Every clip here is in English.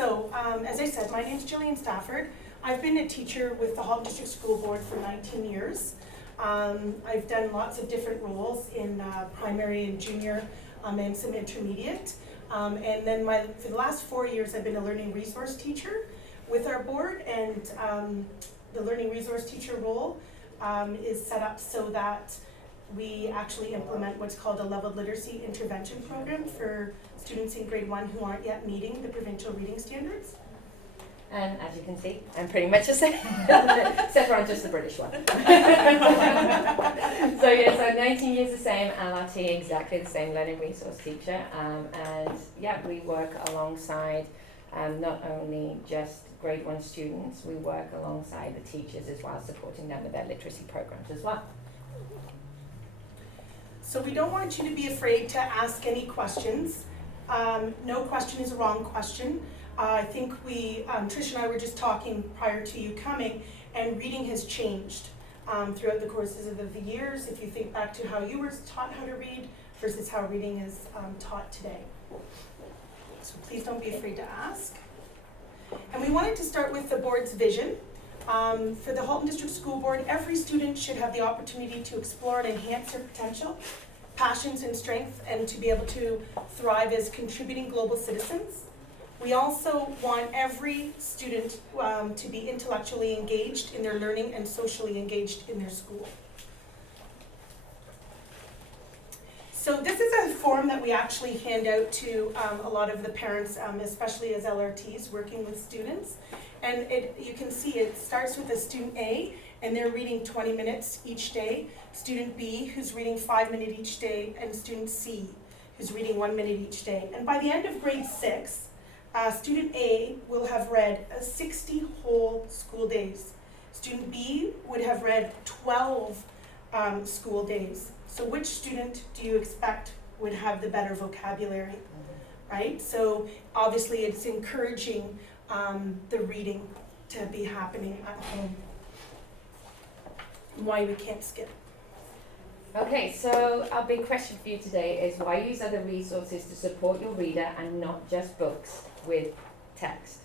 As I said, my name's Gillian Stafford. I've been a teacher with the Halton District School Board for 19 years. I've done lots of different roles in primary and junior and some intermediate. And then for the last 4 years, I've been a learning resource teacher with our board, and the learning resource teacher role is set up so that we actually implement what's called a leveled literacy intervention program for students in grade 1 who aren't yet meeting the provincial reading standards. And as you can see, I'm pretty much the same, except for I'm just the British one. So 19 years the same, LRT, exactly the same learning resource teacher. And yeah, we work alongside not only just grade 1 students, we work alongside the teachers as well, supporting them with their literacy programs as well. So we don't want you to be afraid to ask any questions. No question is a wrong question. I think Tricia and I were just talking prior to you coming, and reading has changed throughout the courses of the years. If you think back to how you were taught how to read versus how reading is taught today. So please don't be afraid to ask. And we wanted to start with the board's vision. For the Halton District School Board, every student should have the opportunity to explore and enhance their potential, passions and strengths, and to be able to thrive as contributing global citizens. We also want every student to be intellectually engaged in their learning and socially engaged in their school. So this is a form that we actually hand out to a lot of the parents, especially as LRTs working with students. And you can see it starts with a student A, and they're reading 20 minutes each day. Student B, who's reading 5 minutes each day, and student C, who's reading 1 minute each day. And by the end of grade 6, student A will have read 60 whole school days. Student B would have read 12 school days. So which student do you expect would have the better vocabulary, right? So obviously it's encouraging the reading to be happening at home. Why we can't skip. Okay, so our big question for you today is why use other resources to support your reader and not just books with text?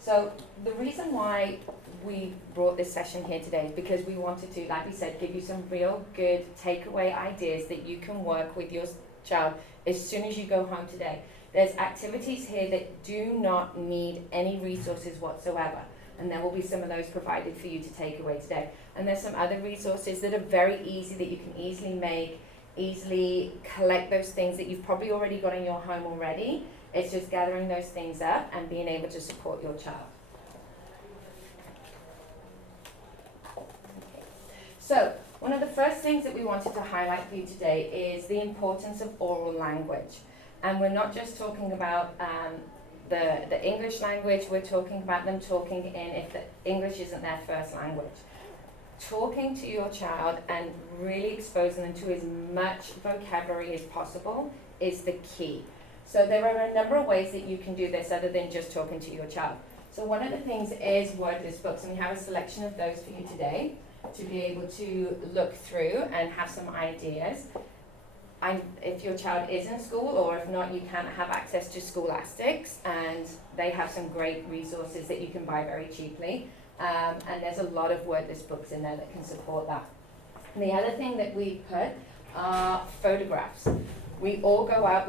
So the reason why we brought this session here today is because we wanted to, like we said, give you some real good takeaway ideas that you can work with your child as soon as you go home today. There's activities here that do not need any resources whatsoever, and there will be some of those provided for you to take away today. And there's some other resources that are very easy that you can easily make, easily collect those things that you've probably already got in your home already. It's just gathering those things up and being able to support your child. Okay. So one of the first things that we wanted to highlight for you today is the importance of oral language. And we're not just talking about the English language, we're talking about them talking in if the English isn't their first language. Talking to your child and really exposing them to as much vocabulary as possible is the key. So there are a number of ways that you can do this other than just talking to your child. So one of the things is Wordless Books, and we have a selection of those for you today to be able to look through and have some ideas. If your child is in school, or if not, you can have access to Scholastics, and they have some great resources that you can buy very cheaply. And there's a lot of Wordless Books in there that can support that. And the other thing that we put are photographs. We all go out,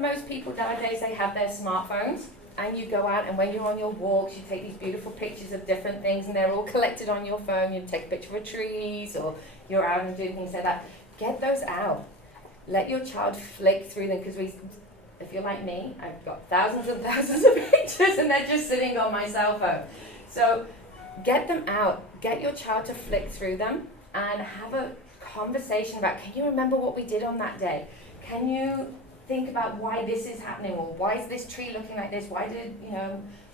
most people nowadays, they have their smartphones, and you go out, and when you're on your walks, you take these beautiful pictures of different things, and they're all collected on your phone. You take a picture of trees, or you're out and doing things like that. Get those out. Let your child flick through them, because if you're like me, I've got thousands and thousands of pictures, and they're just sitting on my cell phone. So get them out. Get your child to flick through them and have a conversation about, can you remember what we did on that day? Can you think about why this is happening, or why is this tree looking like this? Why did,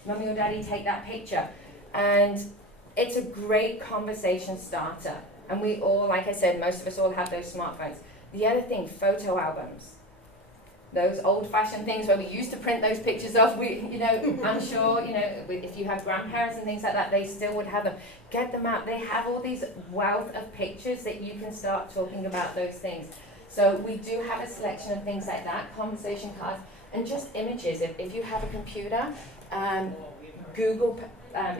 Mummy or Daddy take that picture? And it's a great conversation starter. And we all, like I said, most of us all have those smartphones. The other thing, photo albums. Those old-fashioned things where we used to print those pictures off, I'm sure, if you have grandparents and things like that, they still would have them. Get them out. They have all these wealth of pictures that you can start talking about those things. So we do have a selection of things like that, conversation cards, And just images, if you have a computer, Google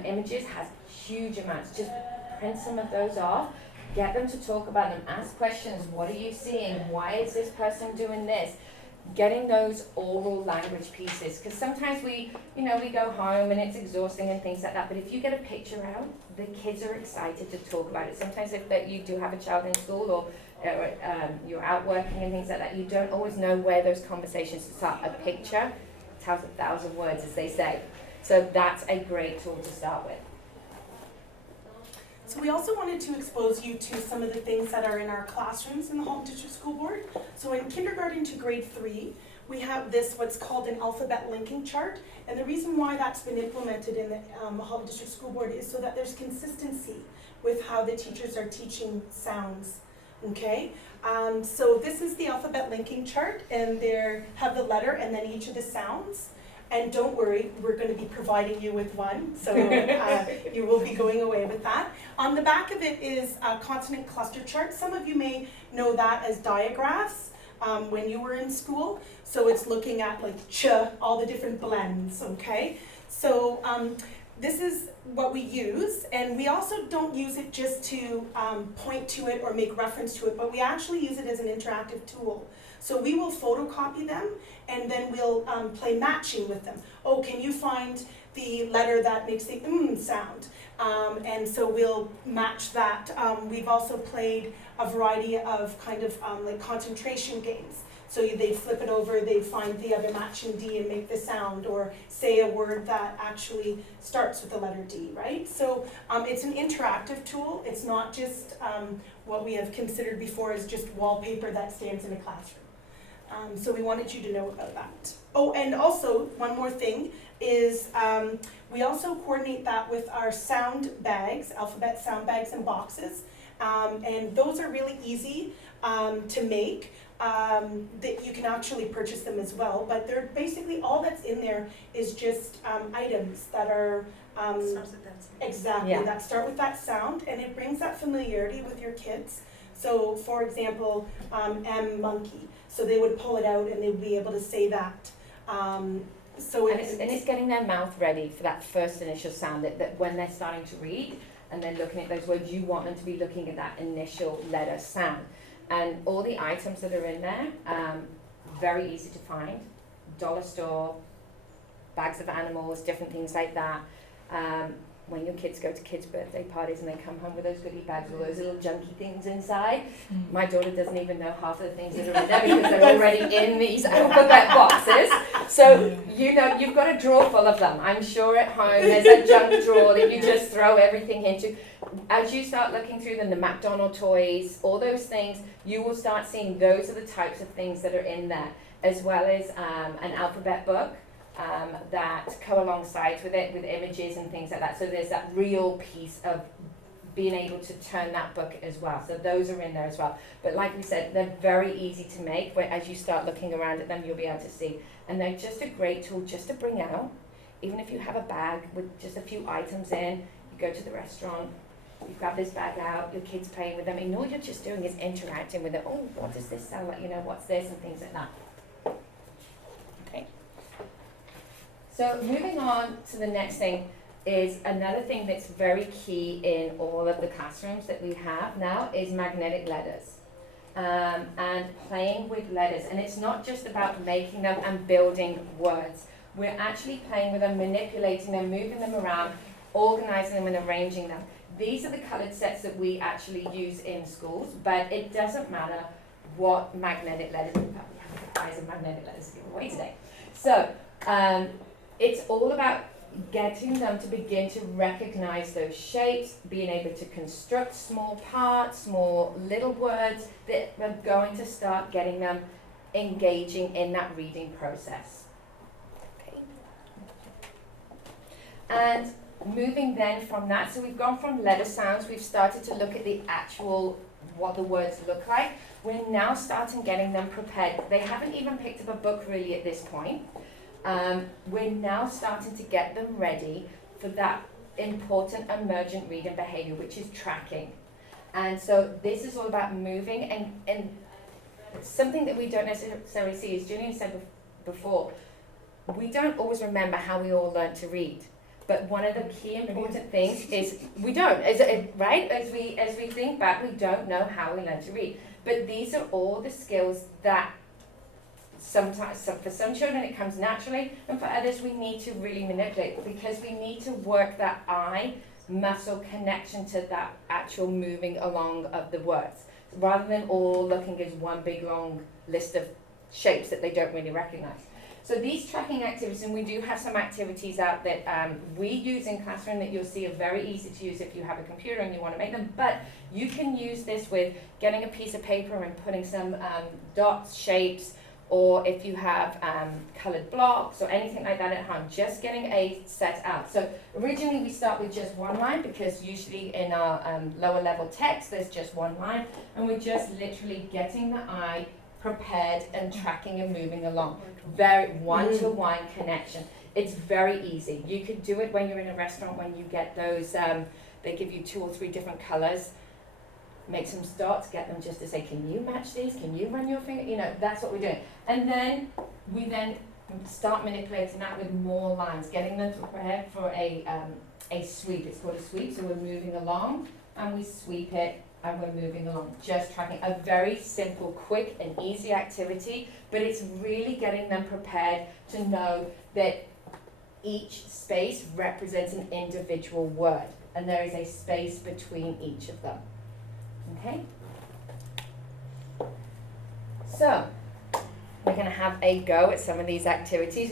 Images has huge amounts. Just print some of those off, get them to talk about them, ask questions. What are you seeing? Why is this person doing this? Getting those oral language pieces, because sometimes we go home and it's exhausting and things like that, but if you get a picture out, the kids are excited to talk about it. Sometimes if you do have a child in school or you're out working and things like that, you don't always know where those conversations start. A picture tells 1,000 words, as they say. So that's a great tool to start with. So we also wanted to expose you to some of the things that are in our classrooms in the Halton District School Board. So in kindergarten to grade 3, we have this what's called an alphabet linking chart. And the reason why that's been implemented in the Halton District School Board is so that there's consistency with how the teachers are teaching sounds. Okay, so this is the alphabet linking chart, and there have the letter and then each of the sounds. And don't worry, we're going to be providing you with one, so you will be going away with that. On the back of it is a consonant cluster chart. Some of you may know that as diagraphs when you were in school. So it's looking at like ch, all the different blends, okay? So this is what we use, and we also don't use it just to point to it or make reference to it, but we actually use it as an interactive tool. So we will photocopy them, and then we'll play matching with them. Oh, can you find the letter that makes the sound? And so we'll match that. We've also played a variety of kind of like concentration games. So they flip it over, they find the other matching D and make the sound, or say a word that actually starts with the letter D, right? So it's an interactive tool. It's not just what we have considered before as just wallpaper that stands in a classroom. So we wanted you to know about that. Oh, and also one more thing is we also coordinate that with our sound bags, alphabet sound bags and boxes. And those are really easy to make. That you can actually purchase them as well, but they're basically all that's in there is just items that are exactly that start with that sound, and it brings that familiarity with your kids. So, for example, M monkey. So they would pull it out and they'd be able to say that. So it's getting their mouth ready for that first initial sound that when they're starting to read and they're looking at those words, you want them to be looking at that initial letter sound. And all the items that are in there, very easy to find. Dollar store, bags of animals, different things like that. When your kids go to kids' birthday parties and they come home with those goodie bags with those little junky things inside, my daughter doesn't even know half of the things that are in there because they're already in these alphabet boxes. So you've got a drawer full of them. I'm sure at home there's a junk drawer that you just throw everything into. As you start looking through them, the McDonald's toys, all those things, you will start seeing those are the types of things that are in there, as well as an alphabet book that go alongside with it, with images and things like that. So there's that real piece of being able to turn that book as well. So those are in there as well. But like we said, they're very easy to make. Where as you start looking around at them, you'll be able to see. And they're just a great tool just to bring out. Even if you have a bag with just a few items in, you go to the restaurant, you grab this bag out, your kids playing with them, and all you're just doing is interacting with it. Oh, what does this sound like? What's this? And things like that. Okay. So moving on to the next thing is another thing that's very key in all of the classrooms that we have now is magnetic letters. And playing with letters. And it's not just about making them and building words. We're actually playing with them, manipulating them, moving them around, organizing them and arranging them. These are the colored sets that we actually use in schools, but it doesn't matter what magnetic letters, we have the prize of magnetic letters to give away today. So it's all about getting them to begin to recognize those shapes, being able to construct small parts, small little words that are going to start getting them engaging in that reading process. Okay. And moving then from that, so we've gone from letter sounds, we've started to look at the actual, what the words look like. We're now starting getting them prepared. They haven't even picked up a book really at this point. We're now starting to get them ready for that important emergent reading behavior, which is tracking. And so this is all about moving, and something that we don't necessarily see, as Gillian said before, we don't always remember how we all learned to read. But one of the key important things is we don't, right? As we think back, we don't know how we learn to read. But these are all the skills that sometimes, for some children it comes naturally, and for others we need to really manipulate, because we need to work that eye muscle connection to that actual moving along of the words, rather than all looking as one big long list of shapes that they don't really recognize. So these tracking activities, and we do have some activities out that we use in classroom that you'll see are very easy to use if you have a computer and you want to make them, but you can use this with getting a piece of paper and putting some dots, shapes, or if you have colored blocks or anything like that at home, just getting a set out. So originally we start with just one line, because usually in our lower level text there's just one line, and we're just literally getting the eye prepared and tracking and moving along. Very one-to-one connection. It's very easy. You could do it when you're in a restaurant, when you get those, they give you 2 or 3 different colors. Make some dots, get them just to say, can you match these? Can you run your finger? You know, that's what we're doing. And then we then start manipulating that with more lines, getting them prepared for a sweep. It's called a sweep. So we're moving along and we sweep it and we're moving along, just tracking. A very simple, quick and easy activity, but it's really getting them prepared to know that each space represents an individual word, and there is a space between each of them. Okay? So, we're going to have a go at some of these activities.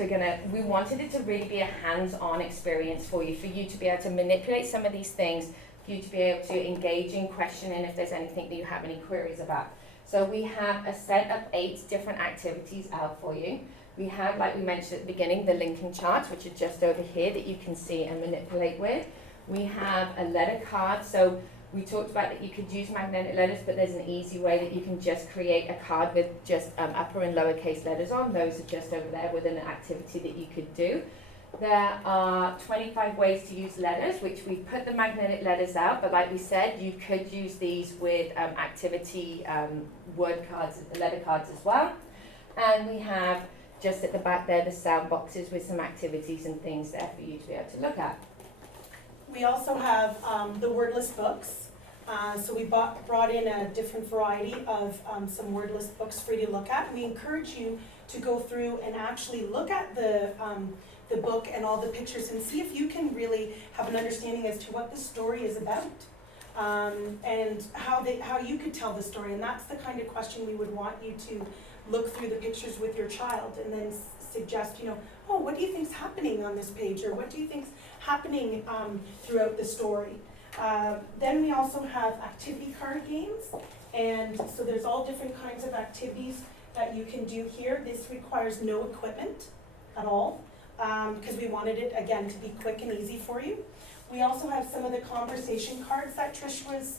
We wanted it to really be a hands-on experience for you to be able to manipulate some of these things, for you to be able to engage in questioning if there's anything that you have any queries about. So we have a set of 8 different activities out for you. We have, like we mentioned at the beginning, the linking charts, which are just over here that you can see and manipulate with. We have a letter card. So we talked about that you could use magnetic letters, but there's an easy way that you can just create a card with just upper and lowercase letters on. Those are just over there with an activity that you could do. There are 25 ways to use letters, which we put the magnetic letters out, but like we said, you could use these with activity word cards, letter cards as well. And we have just at the back there the sound boxes with some activities and things there for you to be able to look at. We also have the Wordless Books. So we brought in a different variety of some wordless books for you to look at. We encourage you to go through and actually look at the book and all the pictures and see if you can really have an understanding as to what the story is about, and how you could tell the story. And that's the kind of question we would want you to look through the pictures with your child and then suggest, oh, what do you think's happening on this page, or what do you think's happening throughout the story. Then we also have activity card games, and so there's all different kinds of activities that you can do here. This requires no equipment at all, because we wanted it, again, to be quick and easy for you. We also have some of the conversation cards that Trish was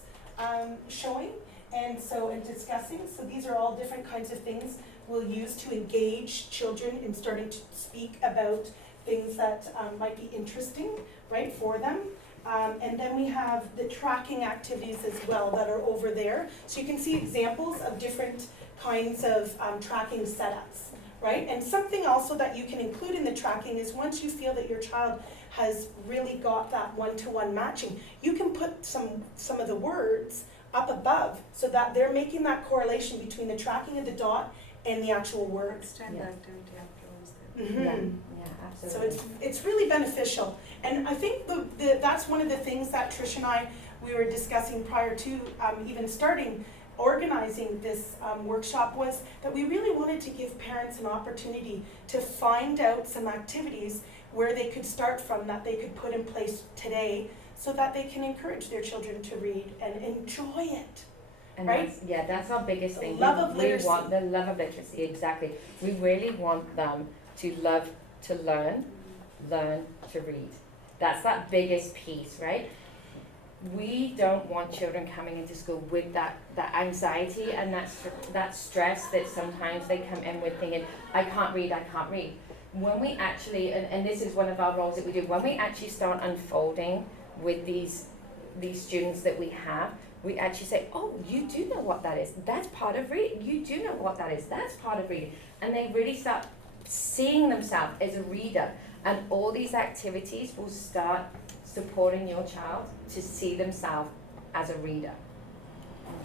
showing and discussing. So these are all different kinds of things we'll use to engage children in starting to speak about things that might be interesting, right, for them. And then we have the tracking activities as well that are over there. So you can see examples of different kinds of tracking setups, right? And something also that you can include in the tracking is once you feel that your child has really got that one-to-one matching, you can put some of the words up above so that they're making that correlation between the tracking of the dot and the actual words. Extend the activity afterwards. Mm-hmm. Yeah, absolutely. So it's really beneficial. And I think that's one of the things that Tricia and I, we were discussing prior to even starting organizing this workshop, was that we really wanted to give parents an opportunity to find out some activities where they could start from, that they could put in place today so that they can encourage their children to read and enjoy it. And right? That's our biggest thing. Love of literacy. We want the love of literacy, exactly. We really want them to love to learn to read. That's that biggest piece, right? We don't want children coming into school with that anxiety and that stress that sometimes they come in with thinking, I can't read. When we actually, and this is one of our roles that we do, when we actually start unfolding with these students that we have, we actually say, oh, you do know what that is. That's part of reading. You do know what that is. That's part of reading. And they really start seeing themselves as a reader, and all these activities will start supporting your child to see themselves as a reader.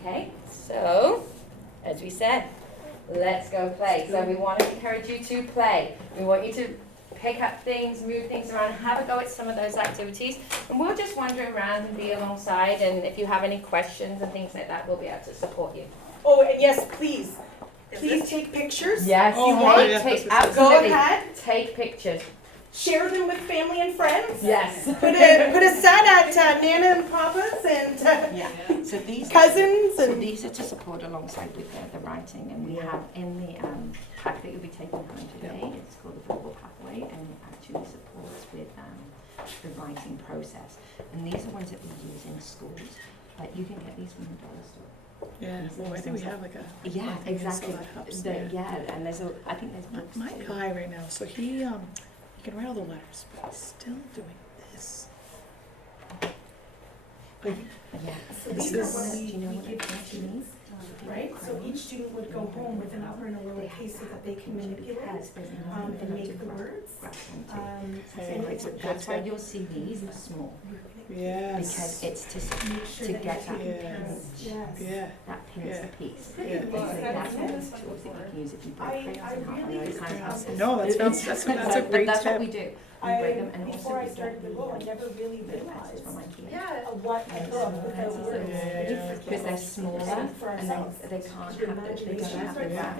Okay, so as we said, let's go play. So we want to encourage you to play. We want you to pick up things, move things around, have a go at some of those activities, and we'll just wander around and be alongside, and if you have any questions and things like that, we'll be able to support you. Oh, and yes, please take pictures. Yes, Go absolutely. ahead. Take pictures. Share them with family and friends. Yes. Put a set at Nana and Papa's and So these cousins. So these are to support alongside with the writing, and we have in the pack that you'll be taking home today. It's called the Verbal Pathway, and it actually supports with the writing process. And these are ones that we use in schools, but you can get these from the dollar store. Yeah, well, I think we have like a exactly. So that helps, And there's I think there's books my too. guy right now. So he can write all the letters, but he's still doing this. Like, So This these are is- what Do you know we what give it to is? students, right? So each student would go home with an upper and a lower case so that they can manipulate and make the words. That's why you'll see these are small, yes. because it's to Make sure to that get you that take pinch, Yes. Yeah. that pinch piece. Yeah. And so that's one of the tools that you can use if you break crayons and all really those kind of stuff. No, that's a But great that's what tip. we do. We break them, and also Before I we started the get role, I never really the passes realized from IKEA. what a book without words. Because they're smaller and they can't have the graph.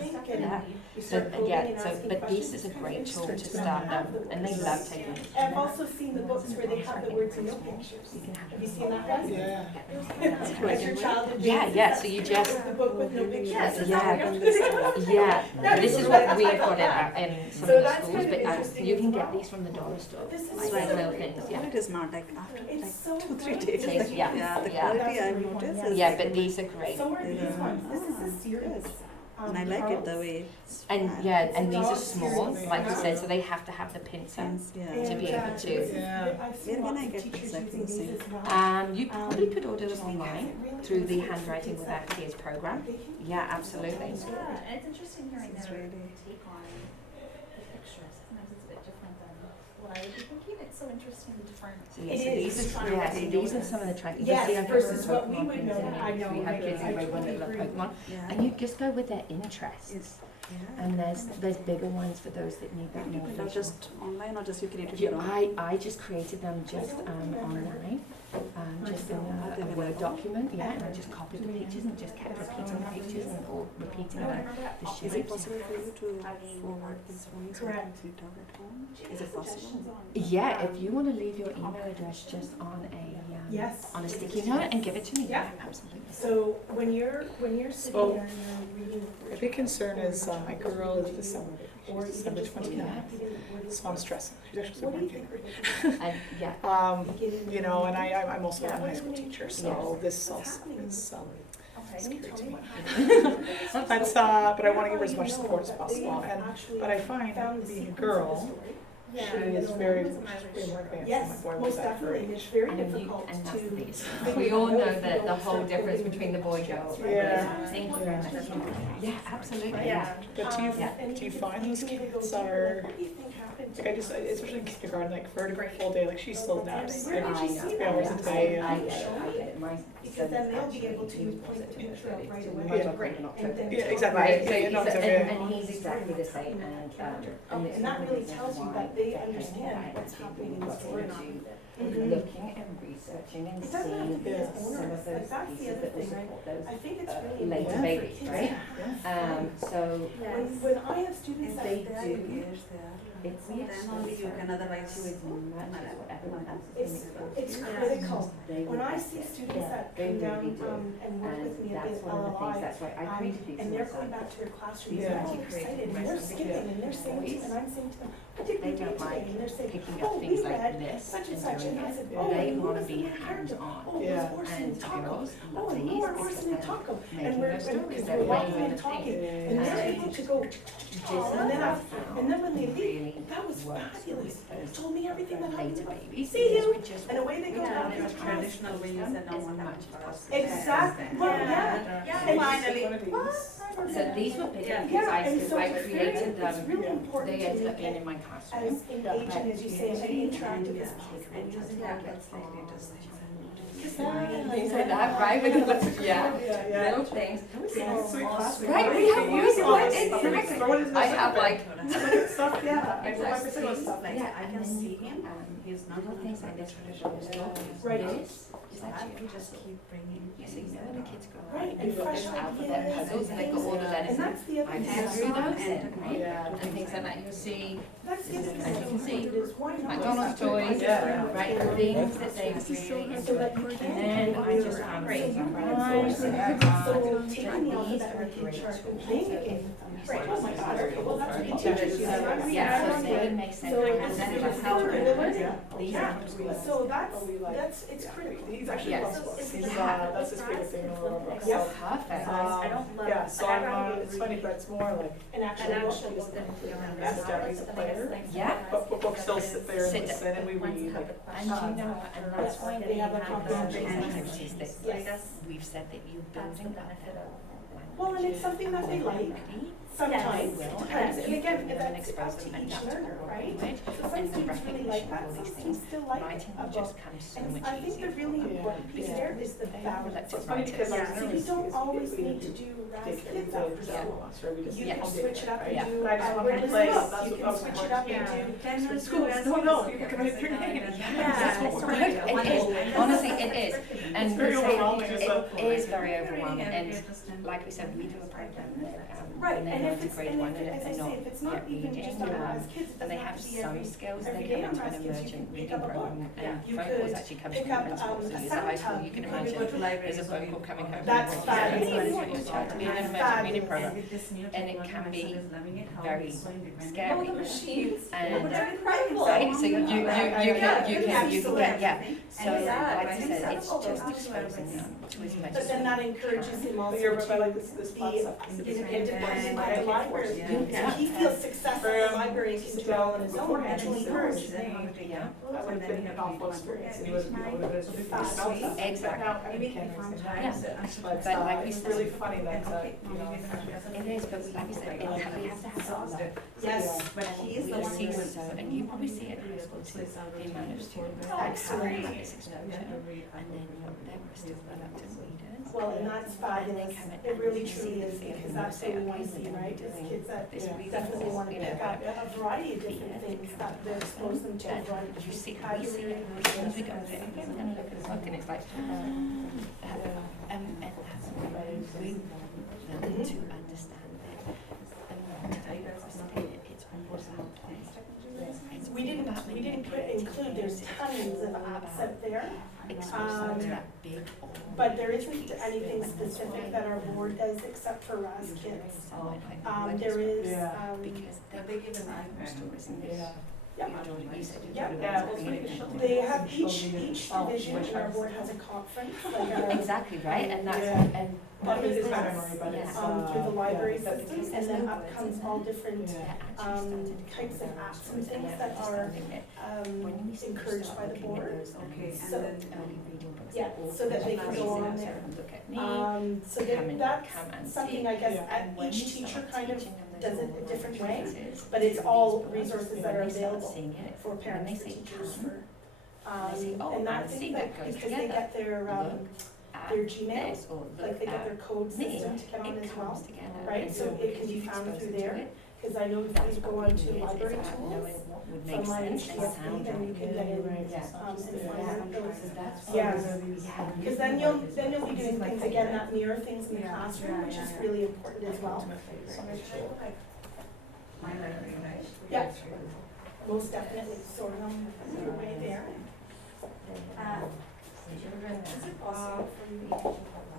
Yeah. But this is a great tool to start them, and they love taking it. I've also seen the books where they have the words and no pictures. You can Have you seen that one? Yeah. As your child Yeah, so you just, the book with no pictures. yeah, this is what we've got in some So of the that's schools, kind of but interesting you as can well. get these from the dollar store, This is like so little great. things, yeah. It is not like after It's like so 2-3 great. days. Takes- Like, yeah, the yeah. quality I've noticed is Yeah, like, but these are great. So are these ones. This is a series. and I like it the way it's And flat. yeah, and these are small, like you said, so they have to have the pincer. Sense, yeah. to be able to- Where can I get exactly the same? You probably could order them online through the Handwriting with Ideas program. Yeah, absolutely. Yeah, and it's interesting hearing It's their really- take on the pictures. Sometimes it's a bit different than what I would be thinking. It's so interesting and different. So yeah, It so is. these are these are some of the tracking. Yes, versus what we would know. I know, We have kids I who read one that love totally Pokemon, Yeah. and you just go with their interests. It's, yeah. And there's bigger ones for those that need that more Not visual. just online or just you created your own. I just created them just online, just in a Word document, yeah, and I just copied the pictures and just kept repeating the pictures and or repeating the Is it shapes. possible for you to forward this one so Correct. I can print out at home? Is it possible? Yeah, if you want to leave your email address just on Yes. a sticky note and give it to me, Yeah. absolutely. So when you're sitting So, there and you're reading. My big concern is my girl is December 29th, so I'm stressing. She's actually still working. And yeah, You know, and I'm also a high school teacher, so this also is scary to me. But I want to give her as much support as possible. But I find being a girl, she is very more advanced than Yes, my boy was most at her definitely. age. It's very and difficult that's to. these. We all know that the whole difference between the boy and girl. Yeah. Thank you very much. Yeah, absolutely. Yeah. But do you find those kids are, like I just, especially in kindergarten, like for a full day, like she still naps Where like did you see 3 that? hours a day. I And, get it. My Because then they'll be able to point the picture out right away. Yeah. And then Yeah, exactly. Right, Yeah, so yeah, no, he's, exactly. and he's exactly the same, and And that really tells you that they understand what's happening in the story. looking and researching and It doesn't have to seeing be as some of onerous, those like that's the pieces other that will thing, right? support those I think it's really later important for babies, kids right? to have. So When I have students that they They are do. engaged there. It's Then only you can otherwise. to as much as what everyone else is It's, doing. it's critical. They When will I get see it. students that They come down really do. and work with me at that's the one of the things, LLI, that's why I created these and they're ones. going back to their classrooms, Yeah. and they're all excited, and they're skipping, and they're saying, and I'm saying to them, what did we They do don't today? like And they're saying, picking oh, up we things like read this such and and such, doing and I it. said, oh, They and who want to was the be main character? hands-on. Oh, it Yeah. was horse And and taco. girls Oh, love and who these are horse because and they're taco? And making we're, their stories, because they're we're walking playing and with the talking, things. and they're able to go, and then when they leave, Really that was works fabulous. with those Told me everything that happened. later babies. See because you. we just And away they go Yeah, back to there's class. traditional ways and now as one much happens as for us. possible. Exactly. Well, yeah. Yeah, finally. One of these. So these were big Yeah. because And so I it's created it's them. really important They to ended up make being it in my classroom. as engaging as you say, and interactive as possible. And using tablets like they just Things like that, right? With the little things. Right, we have used it, exactly. I have like, Stuff, yeah. I know every single stuff. like yeah, I and can then see you him. He's not little things like this for the shoulders. Right. This is I actually can just keep bringing. you see, you know when the kids go Right, out and and fresh this alphabet ideas puzzles and and they've got all the things. letters And in. that's the other I thing. can through those in, and right? Yeah. And things like that, you'll see That's the other thing And you that's can see important is why not McDonald's just toys, Yeah. right, things that they really so that enjoy. you can. And then I just found Great. things So online, taking the these alphabet are with great teacher tools. and playing a game with them. Right. Oh my God, okay, well, that's what the teachers use. Yeah, so they make sense. So And this then is it'll just help for them. the learning. These Yeah. are schools. So that's, it's critical. He's actually Yes. loves books. He's, Yeah. that's his favorite thing in the world, books. Yeah. So, Perfect. I don't love. yeah, so it's funny, but it's more like, An actual book. that's Debbie's a player. Yeah. But books still sit there and Sit listen and we read, like, And you know, and that's why They have a those comprehension. activities that Yes. we've said that you building that Well, and it's something that they like. Sometimes, it depends, and again, that's up to each learner, right? So some students really like that, some students still like Writing a just book. comes so And much I think the easier. really important piece there is the balance. it's funny because So our you don't always need to do Raz Kids after school. You Yeah. can switch it up and Yeah. do But I just want to Wordless play, Books. that's You what I can was switch it up yeah. and do Schools, no, you can write your name. It is, honestly, it is. And It's very overwhelming, it is very overwhelming, and like we said, we do a program, Right, and and then if to it's, grade and one, if, and as I they're say, not if it's not yet even reading, just on Raz Kids, it and they doesn't have have to be some every skills, every they day come on into Raz an Kids, you emergent can pick reading up a book. program, and You phone calls could actually comes pick from up, principals, so a you're at high school, sound you can hub. You imagine, could go to there's a phone call coming home. That's from fabulous. your child to be in an emergent reading program, and it can be very scary. And right, so you can, yeah. So like I said, it's just exposing them to as much But as then that encourages him also But you're to about like this be fun stuff. independent at the library. Yeah. He feels success at the library and can do it all on his own, and he encourages it. yeah. That would have been an awful experience and he would have Exactly. But But like we it's said- really funny that, you know. It is, but like we said, we have to have that. Yes. But he is the We one see who so, and you probably see it in high school too, the amount of students that haven't had this exposure, and then they're still reluctant readers. Well, and that's fabulous. It really truly is, because that's what we want to see, right? Is kids that definitely want to pick up a variety of different things that they're exposed them to, a variety of You see, different we see it, vocabulary. we go, okay, I'm gonna look at the book, and it's like, and that's why we want them to understand it. And it's almost about it's We didn't include, there's tons of apps out there, exposing to that big. but there isn't anything specific that our board does except for Raz Kids. There is, Because they give an eye stories in this. Yeah. You said you Yeah. told Yeah, them it's to pretty read. good. they have each division in our board has a conference, like a, Exactly, right, and that's, Yeah. and. A lot of it is memory, but Yeah. it's, through the library yeah, system, and then up comes all different, types of apps and things that are, encouraged by the board. Okay, and So- then Early reading books. Yeah, so that they can go on there. Look at me. So that, that's something, I guess, And when each you teacher start kind of teaching them, does there's it all a different the way, references but it's to all these books. resources that are When they start available seeing it, for when they parents, for say teachers, come, for, they say, oh, and I and see think that that goes because they together. get their, Look at their Gmail, this, or like look they get at their code me. system to get on It as comes well, together. right? And So it can if be you found expose through them to there, it, because I know if that's you what go we onto need. It's library about tools, knowing what would from make my sense and HTSP, sound then you right. can get in, and Yeah. find those. That's Yeah. Yeah. Because then you'll be doing things again that mirror things in the classroom, which is really important as well. my library, right? Yeah, most definitely, sort of right there. Is it possible for you to keep up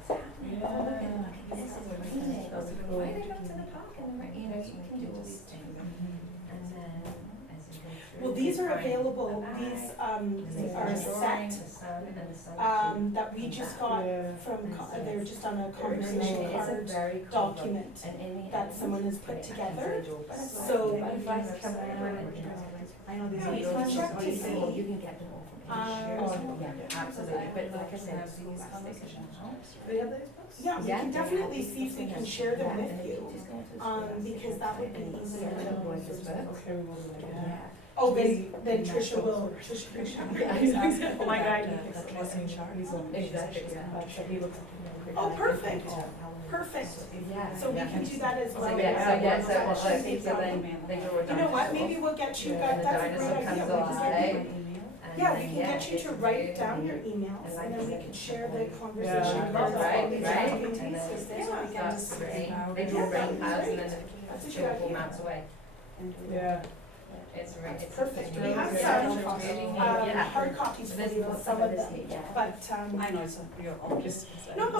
what's happening? This is reading. Why they looked in the park and, you know, you can do all these things. And then, as you go through. Well, these are available, these are a set that we just got from, they're just on a conversation card document that someone has put together. So, I know these Yeah, are you can yours. check to see. You can get them all from Yeah, absolutely. But like I said, it's plastic now. Do they have those books? Yeah, we Yeah, can they definitely have see if we these can things. share them Yeah, with and then you, just go into the because that would be easier. Wordless Books. Okay, we will do that, yeah. Oh, then Tricia will, Tricia can show you. Oh my God, he thinks Blessing chart. he's on Exactly, so he looks. Oh, perfect, perfect. Yeah. So we can do that as well. So then You know what, maybe we'll get you, that's a great idea. We can get you- Yeah, we can get you to write down your emails, and then we can share the conversation. Yeah. cards Right, while we right. talk to And you. then So we can that's just- great. Yeah, They do that rain would be clouds and great. then That's a it's good beautiful idea. maps away. Yeah. It's That's perfect. We really have good. some, Yeah. hard copies for There's you, lots some of of this them, here, yeah. but, I know, it's you're all just. no,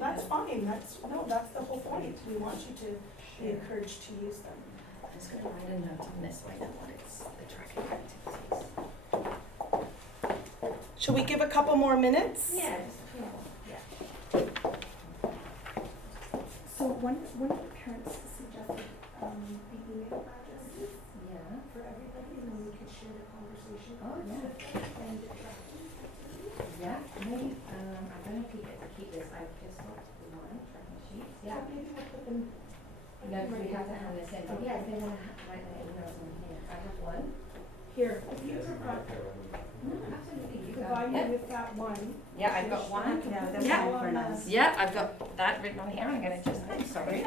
that's fine, that's the whole point. We want you to be encouraged to use them. I'm just gonna write a note on this way that what it's the tracking activities. Shall we give a couple more minutes? Yeah, So one of the parents suggested the email addresses yeah. for everybody, and then we could share the conversation Oh, cards yeah. with them and the tracking activities. Yeah, maybe, I don't know if you get to keep this, I've just got one tracking sheets, yeah. Maybe we'll put them. No, we have to hand this in, but yeah, if they wanna write their emails on here, I have one. Here. If you No, absolutely, you go. provide Yeah. me with that one. Yeah, I've got one. Yeah, that's Yeah. all for us. Yeah, I've got that written on here, I'm gonna just, I'm sorry.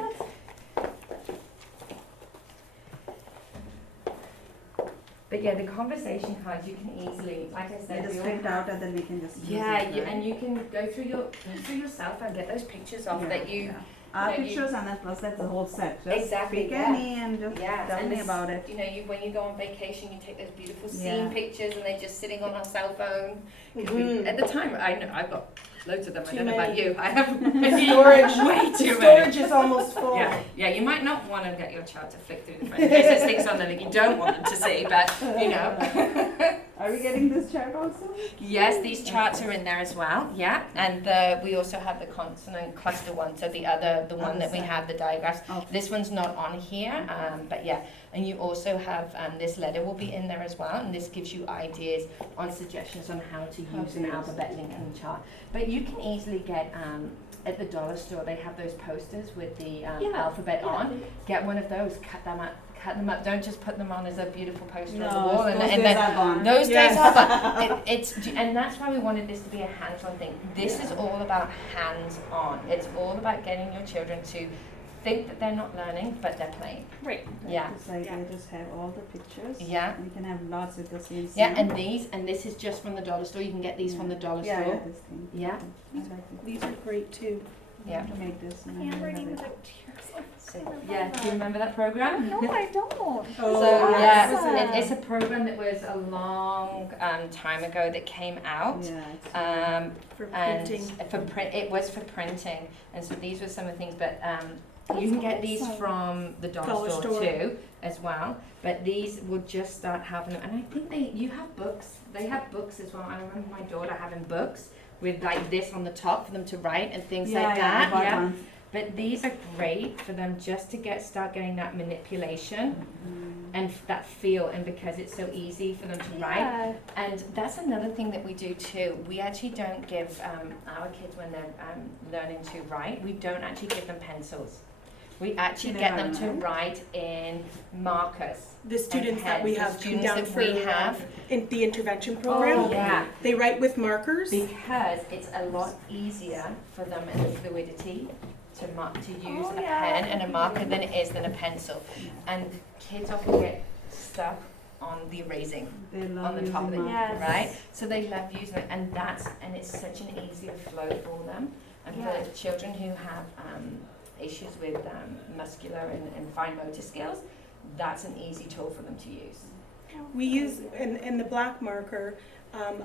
But yeah, the conversation cards, you can easily, like I They said, just we all print have- out and then we can just use Yeah, it, you, right? and you can go through your cell phone, get those pictures off Yeah, that you, yeah. Our you know, pictures and then plus that's the whole set. Just Exactly, pick yeah. any and just yeah. tell and me this- about it. You know, when you go on vacation, you take those beautiful scene Yeah. pictures and they're just sitting on our cell phone. 'Cause Mhm. we, at the time, I know, I've got loads of them, I Too don't know about many. you, I have Storage. way too many. Storage is almost full. Yeah, you might not want to get your child to flick through the front in case there's things on there that you don't want them to see, but you know. Are we getting this chart also? Yes, these charts are in there as well, yeah, and we also have the consonant cluster one, so the one that we have, the diagrams. Okay. This one's not on here, but yeah, and you also have, this letter will be in there as well, and this gives you ideas on suggestions on how to use an alphabet linking chart. But you can easily get, at the dollar store, they have those posters with the alphabet on. Get one of those, cut them up, don't just put them on as a beautiful poster on the wall. those and days then, are gone. those Yeah. days are, but and that's why we wanted this to be a hands-on thing. This is all about hands-on. It's all about getting your children to think that they're not learning, but they're playing. Right. Yeah. It's like Yeah. they just have all the pictures. Yeah. We can have lots with the same. Yeah, scene. and this is just from the dollar store. You can get these from the dollar Yeah, store. yeah, this thing. Yeah. I like it. These are great too. Yeah. To make this. And then Handwriting have it. without tears. So, yeah. Do you remember that program? No, I don't. Oh, So yes. yeah, it's a program that was a long time ago that came out. Yeah. For And printing. for print, it was for printing, and so these were some of the things. But you can get these from the dollar store too, as well. But these will just start having them, and I think you have books. They have books as well. I remember my daughter having books with like this on the top for them to write and things Yeah, like yeah, I that. bought Yeah. one. But these are great for them just to start getting that manipulation and that feel, and because it's so easy for them to write. And that's another thing that we do too. We actually don't give our kids, when they're learning to write, we don't actually give them pencils. We actually You get never them to know. write in markers. The students that we have come students down that for we have. in the intervention program, Oh, yeah. they write with markers. Because it's a lot easier for them in the fluidity to use a yeah. pen and a marker than it is than a pencil. And kids often get stuck on the erasing They love on the top of it, using markers. right? So they love using it, and it's such an easier flow for them. And Yeah. for children who have issues with muscular and fine motor skills, that's an easy tool for them to use. We use, and the black marker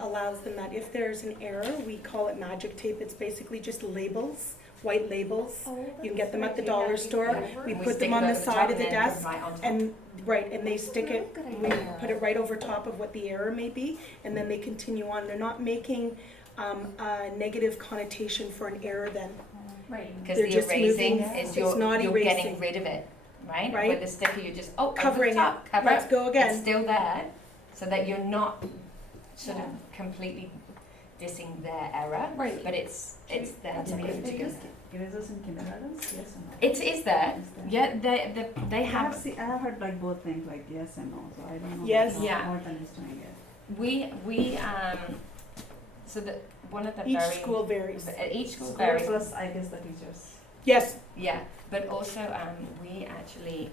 allows them that if there's an error, we call it magic tape. It's basically just labels, white labels. You can get them at the dollar store. We put stick them it on the over side top of the and then desk, right on top. and and they stick it, we put it right over top of what the error may be, and then they continue on. They're not making a negative connotation for an error then. Right. Because They're the just erasing moving, is it's you're not getting erasing. rid of it, right? Right. With the sticker, you're just Covering over the top, it. cover Let's it. go It's again. still there, so that you're not sort of completely dissing their error, Right. but it's there to be able to go. Erasers in kindergarten, yes or no? It is there. Is there? Yeah, they I have. have I have heard like both things, like yes and no, so I don't know. Yes. how Yeah. Halton is doing it. We so that one of the Each very school varies. each school School varies. plus, I guess, the teachers. Yes, Yeah, but also we actually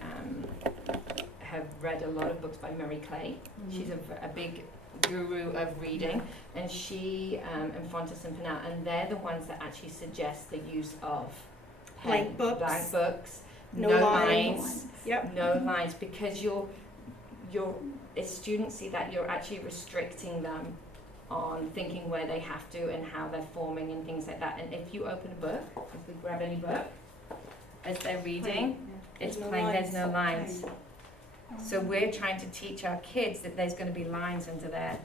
have read a lot of books by Mary Clay. She's a big guru of reading, and she and Fontes and Pinal, and they're the ones that actually suggest the use of Blank books. blank books, No no lines. lines, Yep. no lines, because you're if students see that, you're actually restricting them on thinking where they have to and how they're forming and things like that. And if you open a book, if we grab any book, as they're reading, it's There's no plain, there's lines. no lines. So we're trying to teach our kids that there's going to be lines under there.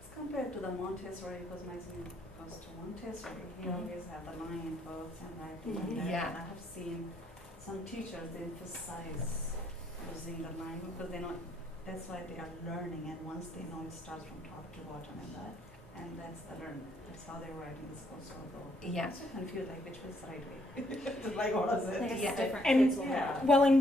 It's compared to the Montessori, because my son goes to Montessori, he always have the line books and writing and that. Yeah. And I have seen some teachers, they emphasize using the line book, because they know, that's why they are learning, and once they know, it starts from top to bottom and that's the learning. That's how they were writing this course, although Yeah. I'm so confused, like which was the right way. Like what is Like it? it's Yeah. different And- kids will Yeah. well, and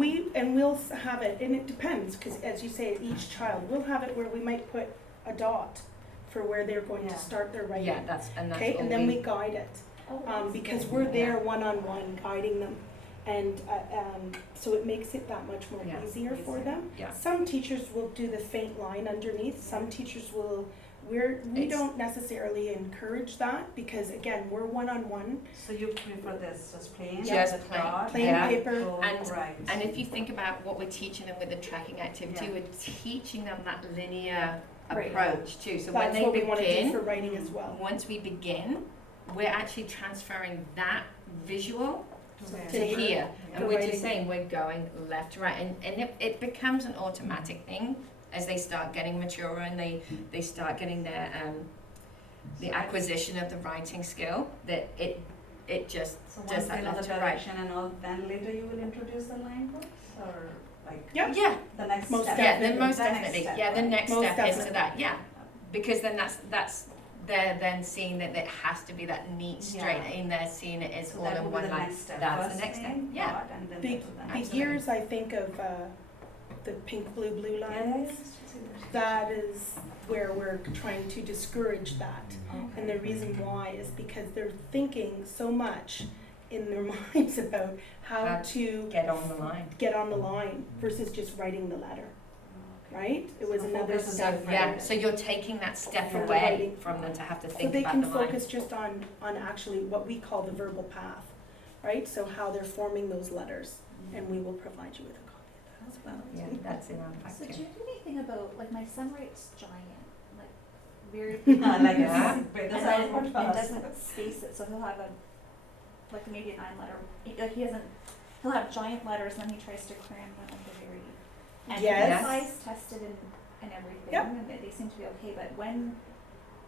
we'll have it, and it depends, because as you say, each child, we'll have it where we might put a dot for where they're going Yeah. to start their writing. Yeah, that's Okay, all and then we guide it. Oh, that's Because good. we're there one-on-one guiding them. And so it makes it that much more Yeah. easier for them. Yeah. Some teachers will do the faint line underneath, some teachers will, we It's- don't necessarily encourage that, because again, we're one-on-one, So you prefer this, just plain? Just with the plain. dot? plain Yeah. paper. Oh, And- right. And if you think about what we're teaching them with the tracking activity, Yeah. we're teaching them that linear Right. approach too. So when That's they what we wanna do begin, for writing as well. once we begin, we're actually transferring that visual Okay. to here. And The we're writing. just saying we're going left to right. And it becomes an automatic thing as they start getting maturer and they start getting their the acquisition of the writing skill, that it just So does once that they know the left to right. direction and all, then later you will introduce the line books, or like Yep. Yeah, the next Most step? yeah, then Definitely. most The next definitely. step, Yeah, the right. next Most step is to definitely. that, yeah. Because then that's they're then seeing that it has to be that neat straight Yeah. in there, seeing it is So all that in will be one the line. next step. That's the First next step, name, yeah. dot, and then Be- go to the next. Absolutely. Here's, I think, of the pink, blue, blue lines. That is where we're trying to discourage that. And the reason why is because they're thinking so much in their minds about how How to Get on the line. get on the line versus just writing the letter, right? It was So another focus is step. different. Yeah, so you're taking that step From the away writing. from them to have to So think they about can the line. focus just on actually what we call the verbal path, right? So how they're forming those letters, and we will provide you with a copy of that as well. Yeah, that's in our So pack do too. you do anything about, like, my son writes giant, like, very Like Yeah. this, and sounds then much it faster. doesn't space it, so he'll have like maybe a 9-letter, like he'll have giant letters, and then he tries to cram one at the very end. Yes. The size tested and everything, Yep. and they seem to be okay, but when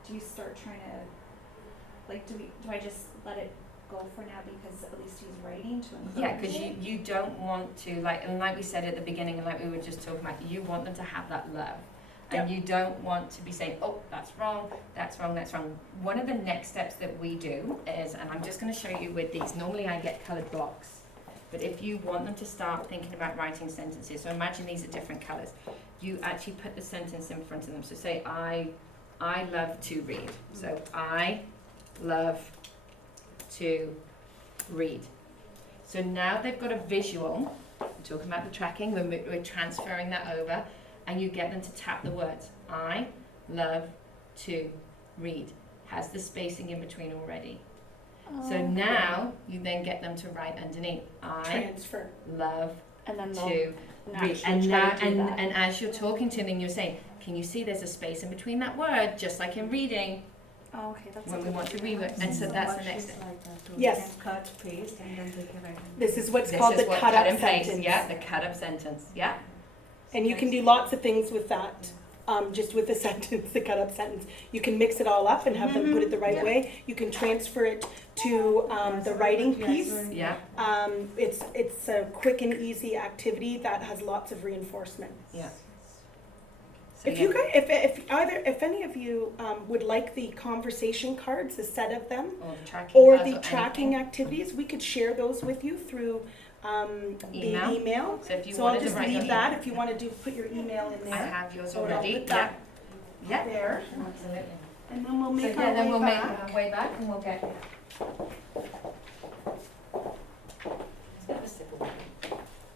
do you start trying to, like, do I just let it go for now, because at least he's writing to encourage Yeah, because it? you don't want to, like we said at the beginning, and like we were just talking about, you want them to have that love. And Yep. you don't want to be saying, oh, that's wrong, that's wrong, that's wrong. One of the next steps that we do is, and I'm just going to show you with these, normally I get coloured blocks, but if you want them to start thinking about writing sentences, so imagine these are different colours, you actually put the sentence in front of them. So say, I love to read. So I love to read. So now they've got a visual. We're talking about the tracking, we're transferring that over, and you get them to tap the words. I love to read. Has the spacing in between already. So Oh. now you then get them to write underneath. I Transfer. love And then to they'll read. naturally And try now, to do and, that. and as you're talking to them, you're saying, can you see there's a space in between that word, just like in reading, Oh, okay, that's a when we good want to idea. read it. And so that's the next step. Like that too. Yes. You can cut, paste, and then take it right. This is what's This called is the what cut cut up and paste, sentence. yeah, the cut up sentence, yeah. And you can do lots of things with that, just with the sentence, the cut up sentence. You can mix it all up and have them put it the right Yeah. way. You can transfer it to the writing piece. Yeah, It's a quick and easy activity that has lots of reinforcement. yeah. So If you guys, if any of you would like the conversation cards, a set of them, or the tracking, or cards the or tracking anything. activities, we could share those with you through Email. the email. So if you So I'll wanted to just write leave your that if you want to put your email in I there. have yours So I'll already. put that Yep. there, Absolutely. and then we'll So make yeah, our then way we'll make back. our way back and we'll get. It's a bit of a sip of water.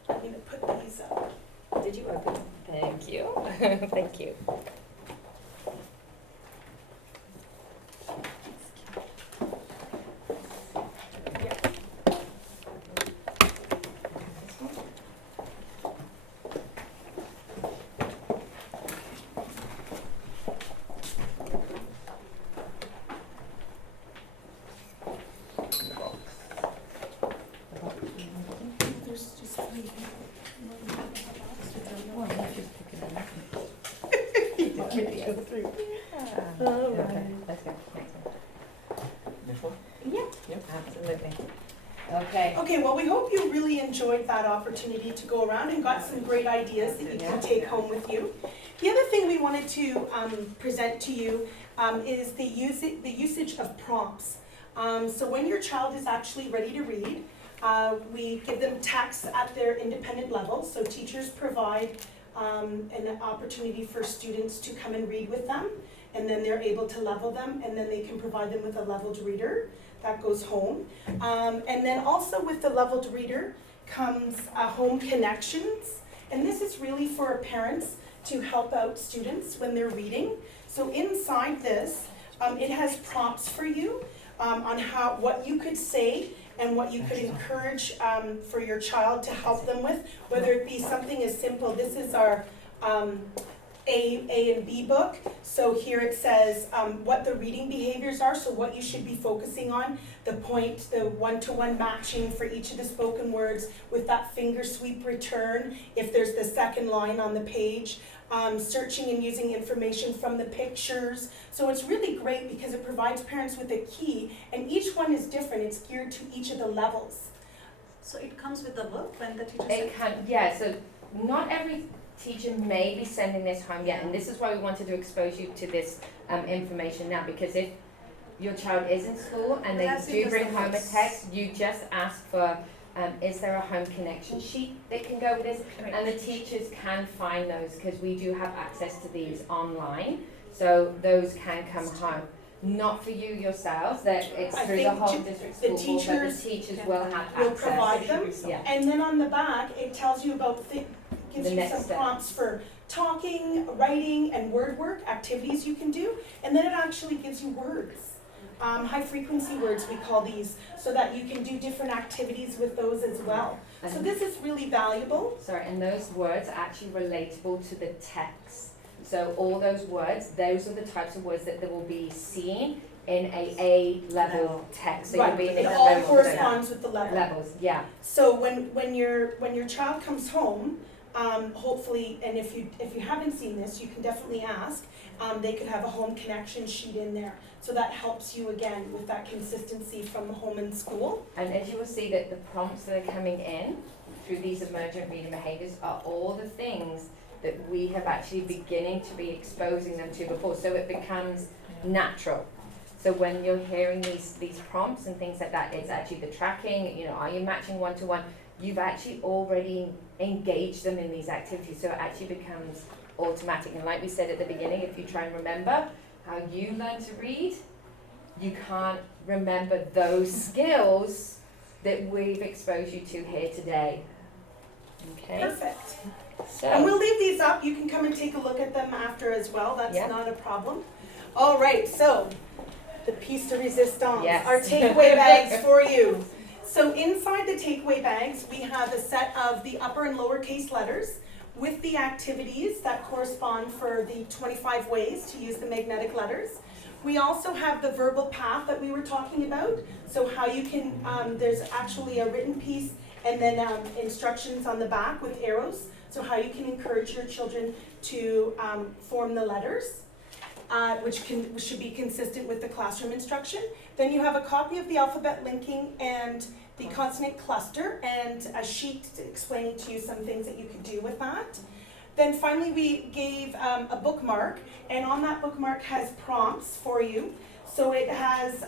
I'm going to put these up. Did you open? Thank you. Thank you. There's just three. All right. Let's go. Next one? Absolutely. Okay. Okay, well, we hope you really enjoyed that opportunity to go around and got some great ideas that you can take home with you. The other thing we wanted to present to you is the usage of prompts. So when your child is actually ready to read, we give them texts at their independent level. So teachers provide an opportunity for students to come and read with them, and then they're able to level them, and then they can provide them with a leveled reader that goes home. And then also with the leveled reader comes home connections, and this is really for parents to help out students when they're reading. So inside this, it has prompts for you on what you could say and what you could encourage for your child to help them with, whether it be something as simple. This is our A and B book. So here it says what the reading behaviors are, so what you should be focusing on, the point, the one-to-one matching for each of the spoken words with that finger sweep return, if there's the second line on the page, searching and using information from the pictures. So it's really great because it provides parents with a key, and each one is different. It's geared to each of the levels. So it comes with the book when the teacher It can, yeah, so not every teacher may be sending this home yet, and this is why we wanted to expose you to this information now, because if your child is in school and they That's do bring interesting. home a text, you just ask for is there a home connection sheet that can go with this, and the teachers can find those because we do have access to these online, so those can come home. Not for you yourselves, that it's I through the think whole the district school board, but teachers the teachers will have will access. provide them. Yeah. And then on the back, it tells you about, gives The you next some step. prompts for talking, writing, and word work, activities you can do. And then it actually gives you words. High frequency words, we call these, so that you can do different activities with those as well. So And- this is really valuable. Sorry, and those words are actually relatable to the text. So all those words, those are the types of words that they will be seen in a level text. So Right, you'll be it exposed all to corresponds with the level. levels, yeah. So when your child comes home, hopefully, and if you haven't seen this, you can definitely ask. They could have a home connection sheet in there, so that helps you again with that consistency from the home and school. And as you will see that the prompts that are coming in through these emergent reading behaviors are all the things that we have actually beginning to be exposing them to before, so it becomes natural. So when you're hearing these prompts and things like that, it's actually the tracking, are you matching one-to-one? You've actually already engaged them in these activities, so it actually becomes automatic. And like we said at the beginning, if you try and remember how you learn to read, you can't remember those skills that we've exposed you to here today. Okay? Perfect. So, And we'll leave these up. You can come and take a look at them after as well. That's Yeah. not a problem. All right, so the piece de resistance, Yes. our takeaway bags for you. So inside the takeaway bags, we have a set of the upper and lowercase letters with the activities that correspond for the 25 ways to use the magnetic letters. We also have the verbal path that we were talking about. So how you can, there's actually a written piece and then instructions on the back with arrows. So how you can encourage your children to form the letters, which should be consistent with the classroom instruction. Then you have a copy of the alphabet linking and the consonant cluster and a sheet explaining to you some things that you could do with that. Then finally we gave a bookmark, and on that bookmark has prompts for you. So it has,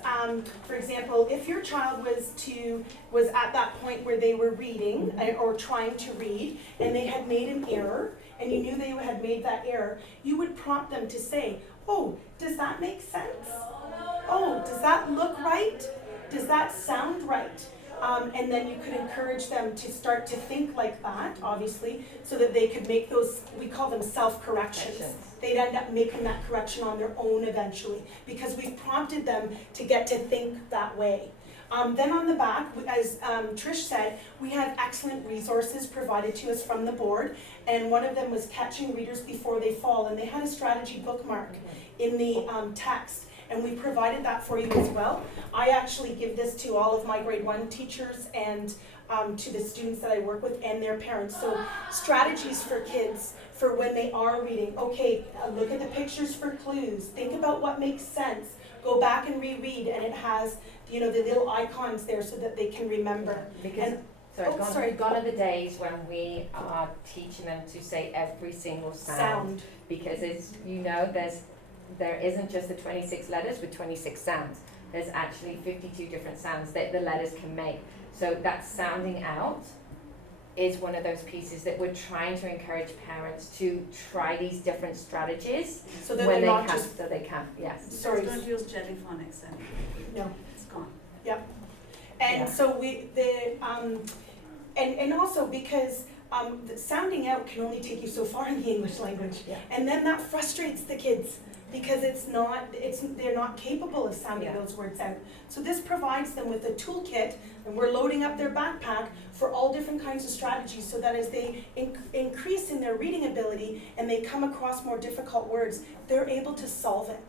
for example, if your child was at that point where they were reading or trying to read, and they had made an error, and you knew they had made that error, you would prompt them to say, "Oh, does that make sense? Oh, does that look right? Does that sound right?" And then you could encourage them to start to think like that, obviously, so that they could make those, we call them self-corrections. They'd end up making that correction on their own eventually, because we've prompted them to get to think that way. Then on the back, as Trish said, we have excellent resources provided to us from the board, and one of them was Catching Readers Before They Fall, and they had a strategy bookmark in the text. And we provided that for you as well. I actually give this to all of my grade 1 teachers and to the students that I work with and their parents. So strategies for kids for when they are reading. Okay, look at the pictures for clues. Think about what makes sense. Go back and reread, and it has, you know, the little icons there so that they can remember. Because gone are the days when we are teaching them to say every single sound. Because as you know, there isn't just the 26 letters with 26 sounds. There's actually 52 different sounds that the letters can make. So that sounding out is one of those pieces that we're trying to encourage parents to try these different strategies So that when they're they not can. just, So they can, yes. sorry. Just don't use jellyphonics and No. it's gone. And Yeah. so and also because the sounding out can only take you so far in the English language. Yeah. And then that frustrates the kids because they're not capable of sounding Yeah. those words out. So this provides them with a toolkit, and we're loading up their backpack for all different kinds of strategies, so that as they increase in their reading ability and they come across more difficult words, they're able to solve it.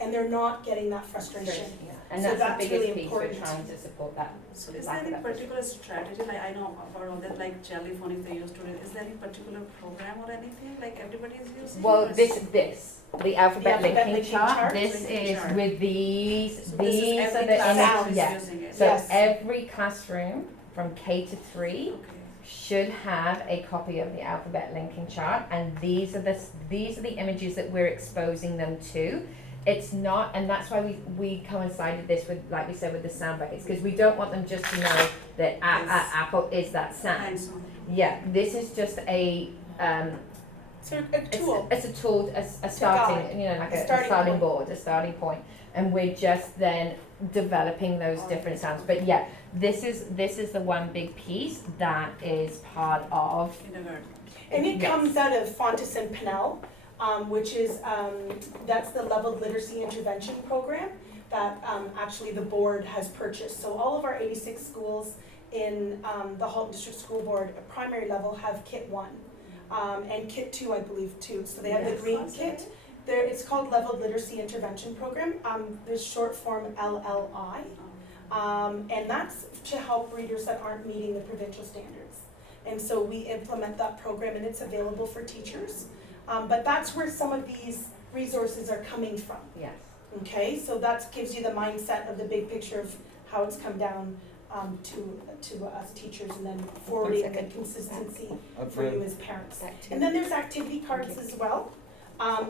And they're not getting that frustration. Yeah. And So that's that's the biggest really piece important. we're trying to support that. So is lack there of any that particular strategy, like I know about all that, like jellyphonic they used to do, is there any particular program or anything, like everybody is using? Well, or is- the alphabet linking linking chart, chart. this Linking is chart. with these So this is are every the class images. is Yeah. using it? So Yes. every classroom from K to 3 Okay. should have a copy of the alphabet linking chart, and these are the images that we're exposing them to. It's not, and that's why we coincided this with, like we said, with the sound buckets, because we don't want them just to know that apple is that sound. Hands-on. Yeah, this is just a So a tool. It's a tool, a starting, you know, like A a starting starting point. board, a starting point, and we're just then developing those different sounds. But yeah, this is the one big piece that is part of. And it Yes. comes out of Fontes and Pinnell, which is, that's the leveled literacy intervention program that actually the board has purchased. So all of our 86 schools in the Halton District School Board primary level have Kit 1. And Kit 2, I believe, too. So they have the Yes. green kit. It's called Leveled Literacy Intervention Program. There's short form LLI. And that's to help readers that aren't meeting the provincial standards. And so we implement that program, and it's available for teachers. But that's where some of these resources are coming from. Yes. Okay, so that gives you the mindset of the big picture of how it's come down to us teachers, and then forwarding the consistency for you as parents. And then there's activity cards as well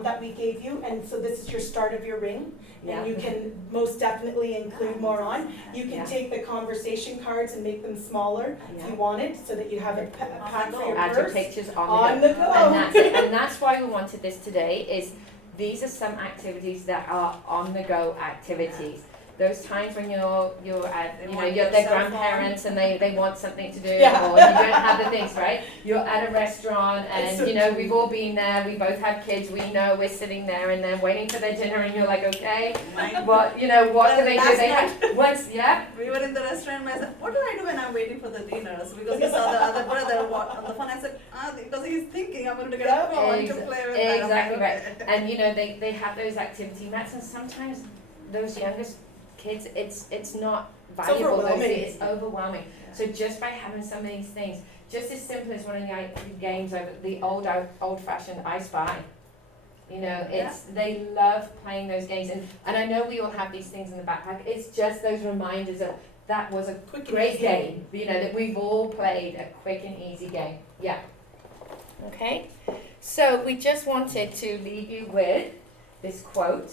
that we gave you, and so this is your start of your ring. Yeah. And you can most definitely include more on. You can Yeah. take the conversation cards and make them smaller if you wanted, so that you have a pack for your Add your purse. pictures On the the go. go. And that's it. And that's why we wanted this today. Is these are some activities that are on the go activities. Those times when you're at, They you know, want you're your their cell phone. grandparents and they want something to do, Yeah. or you don't have the things, right? You're at a restaurant It's and so you know true. we've all been there. We both have kids. We know we're sitting there and they're waiting for their dinner, and you're like, okay, Mine- what do they do? Last They have yeah. We were in the restaurant, and I said, what do I do when I'm waiting for the dinners? Because we saw the other brother on the phone. I said, because he's thinking I'm going to get a phone to play with. that." Exactly right. And you know they have those activity mats, and sometimes those youngest kids, it's not valuable. overwhelming. It's overwhelming. So just by having some of these things, just as simple as one of the games over the old-fashioned I Spy. You know, they love playing those games, and I know we all have these things in the backpack. It's just those reminders of that was a Quick and great easy. game. You know, that we've all played a quick and easy game. Yeah. Okay, so we just wanted to leave you with this quote.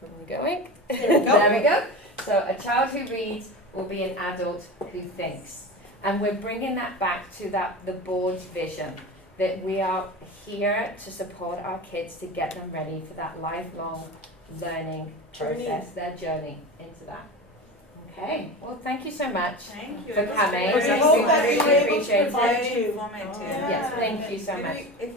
Where are we going? There we go. There we go. So a child who reads will be an adult who thinks. And we're bringing that back to the board's vision, that we are here to support our kids to get them ready for that lifelong learning process, their journey into that. Okay, well, thank you so much Thank you. for coming. I hope that we were able to Appreciate it. provide you. Informative. Yes, thank you so much. If